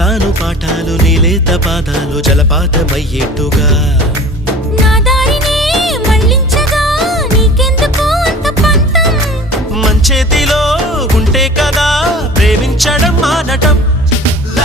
చెబుతాను పాఠాలు నీలేత పాదాలు జలపాతమయ్యేట్టుగా నా దారినే మళ్ళించగా నీకెందుకు అంత పంతం మంచేతిలో ఉంటే కదా ప్రేమించడం మానటం